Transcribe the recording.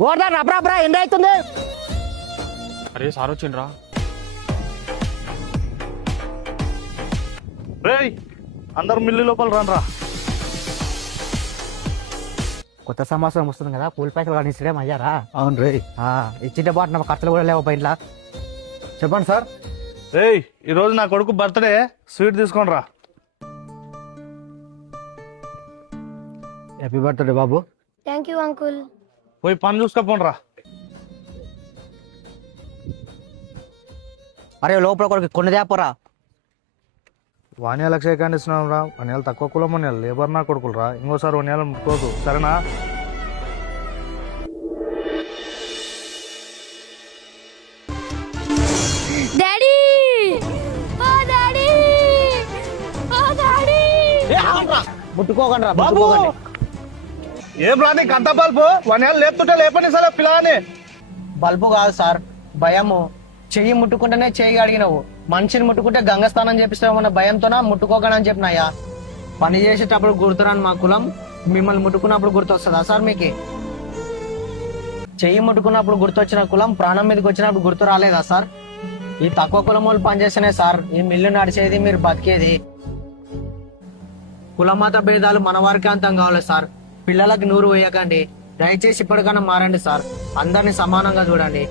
గోర్ధన్ అబ్రా ఎండ అవుతుంది. అరే సార్ వచ్చిండ్రా. రేయ్ అందరు మిల్లు లోపల రండ్రా. కొత్త సంవత్సరం వస్తుంది కదా, కూలి పైసలు కానీ ఇచ్చడం అయ్యారా? అవును రే. ఇచ్చింటే పాటు నా ఖర్చులు కూడా లేవు బయట. చెప్పండి సార్. రేయ్ ఈరోజు నా కొడుకు బర్త్డే, స్వీట్ తీసుకోండి రా. Happy birthday Babu. Thank you uncle. పోయి పని చూసుకోపోండి రా. అరే లోపల కొడుకు కొన్ని దేపరా. వాణ్యాలకు సేకాన్ని ఇస్తున్నాం రా. వన్యాలు తక్కువ కులం వన్యాలు, లేబర్ నా కొడుకులు రా. ఇంకోసారి వన్యాలు ముట్టుకోదు సరేనా? డాడీ ఓ డాడీ ఓ డాడీ. ముట్టుకోకండి రా బాబు ఏం రా నీకు అంత బల్బు? వన్యాలు లేపుతుంటే లేపని సార్ పిల్లని. బల్బు కాదు సార్, భయము. చెయ్యి ముట్టుకుంటేనే చెయ్యి అడిగినావు, మనిషిని ముట్టుకుంటే గంగ స్నానం చేపిస్తామన్న భయంతోనా ముట్టుకోకండి అని చెప్పినాయా? పని చేసేటప్పుడు గుర్తురాని మా కులం మిమ్మల్ని ముట్టుకున్నప్పుడు గుర్తొస్తుందా సార్ మీకు? చెయ్యి ముట్టుకున్నప్పుడు గుర్తొచ్చిన కులం ప్రాణం మీదకి వచ్చినప్పుడు గుర్తు రాలేదా సార్? ఈ తక్కువ కులం వాళ్ళు పనిచేస్తేనే సార్ ఈ మిల్లు నడిచేది, మీరు బతికేది. కులమత భేదాలు మన వారికి అంతం కావాలి సార్. పిల్లలకి నూరు వేయకండి, దయచేసి ఇప్పటికన్నా మారండి సార్. అందరినీ సమానంగా చూడండి.